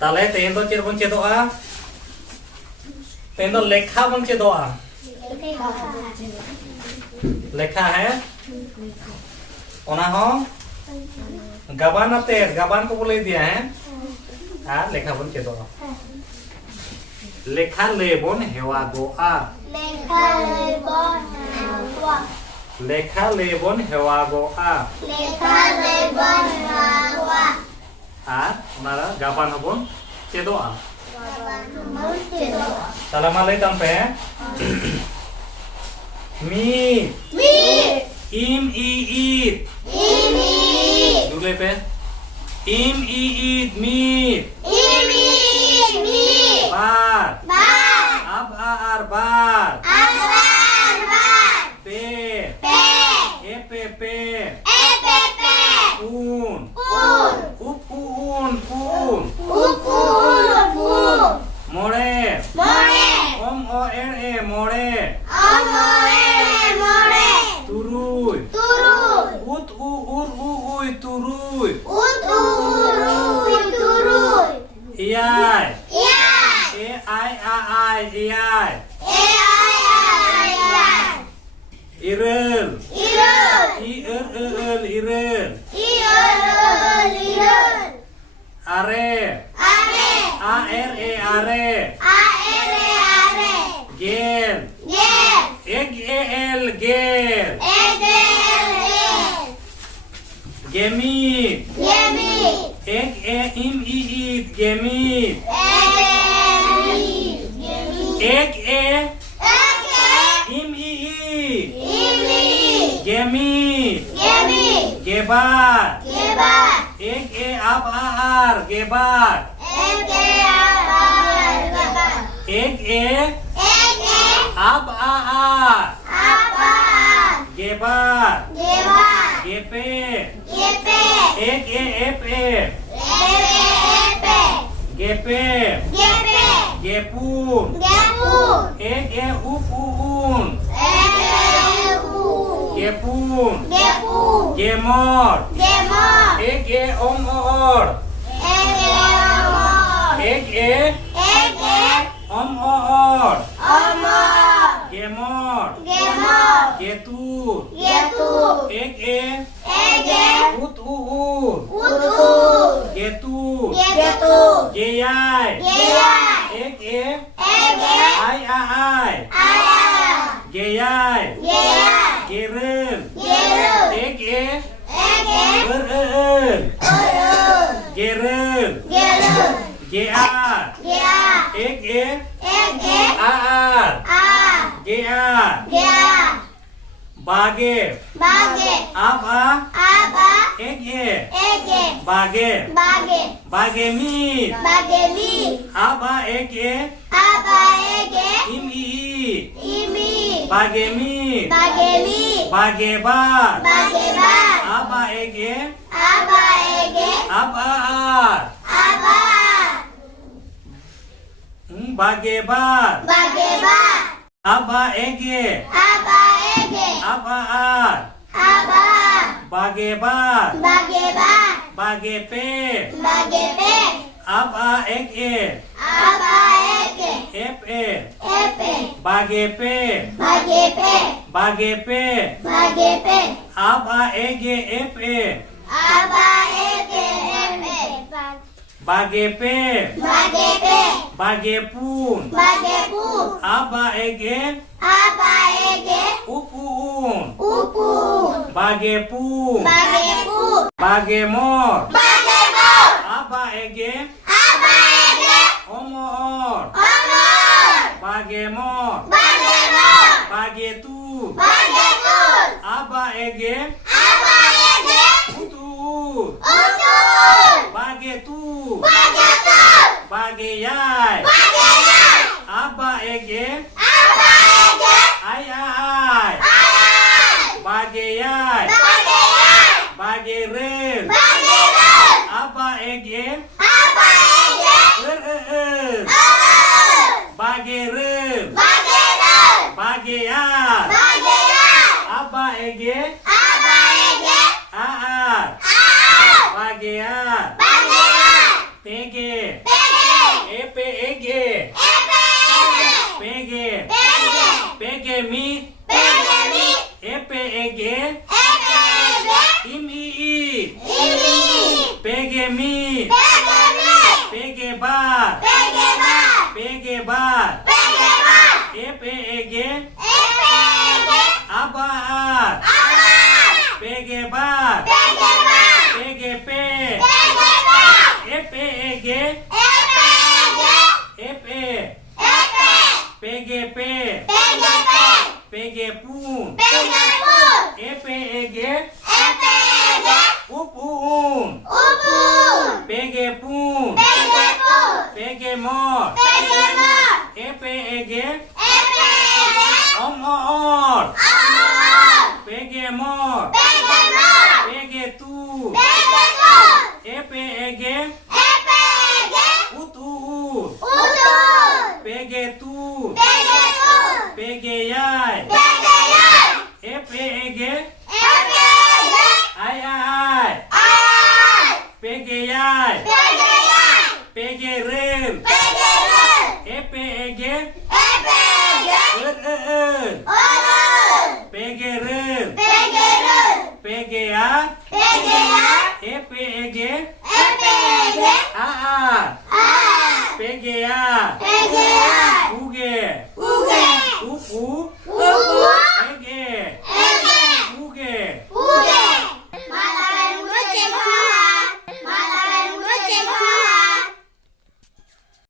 ताले तेन तो चेर बन चेदोआ तेन तो लेखा बन चेदोआ लेखा है ओना हो गबान आते गबान को बोले दिया है लेखा बन चेदोआ लेखा लेबन हेवा गोआ लेखा लेबन हेवा गोआ ओनारा गाबान हबन चेदोआ ताला मा लay tampe mi im i it dule pe im i it meat bar ab ar bar pe pe un more om o r e more turuy ut u uy turuy iyai e i iyai irel i irel are are gel gel gemit im i it gemit im i gemit gebar ab ar gebar ab ar gebar gepe gepe gepun upun gepun gemor omor omor gemor getur getur geyai ai geyai gerel gerel gear aar gear bage aba bage meat aba im i bage meat bage bar aba aba ar bage bar aba aba ar bage bar bage pe aba bage pe aba bage pe bage pun aba upun bage pun bage mor aba omor bage mor bage tu aba utur bage tu bage yai aba ai bage yai bage rel aba bage rel bage yar aba aar bage yar tege im i PG mi PG bar FEG abar PG bar PGP FEG FE PGP PG pun FEG upun PG pun PG mor FEG omor PG mor PG tu FEG utut PG tu PG yai FEG ai PG yai PG rem FEG PG rem PG a FEG PG a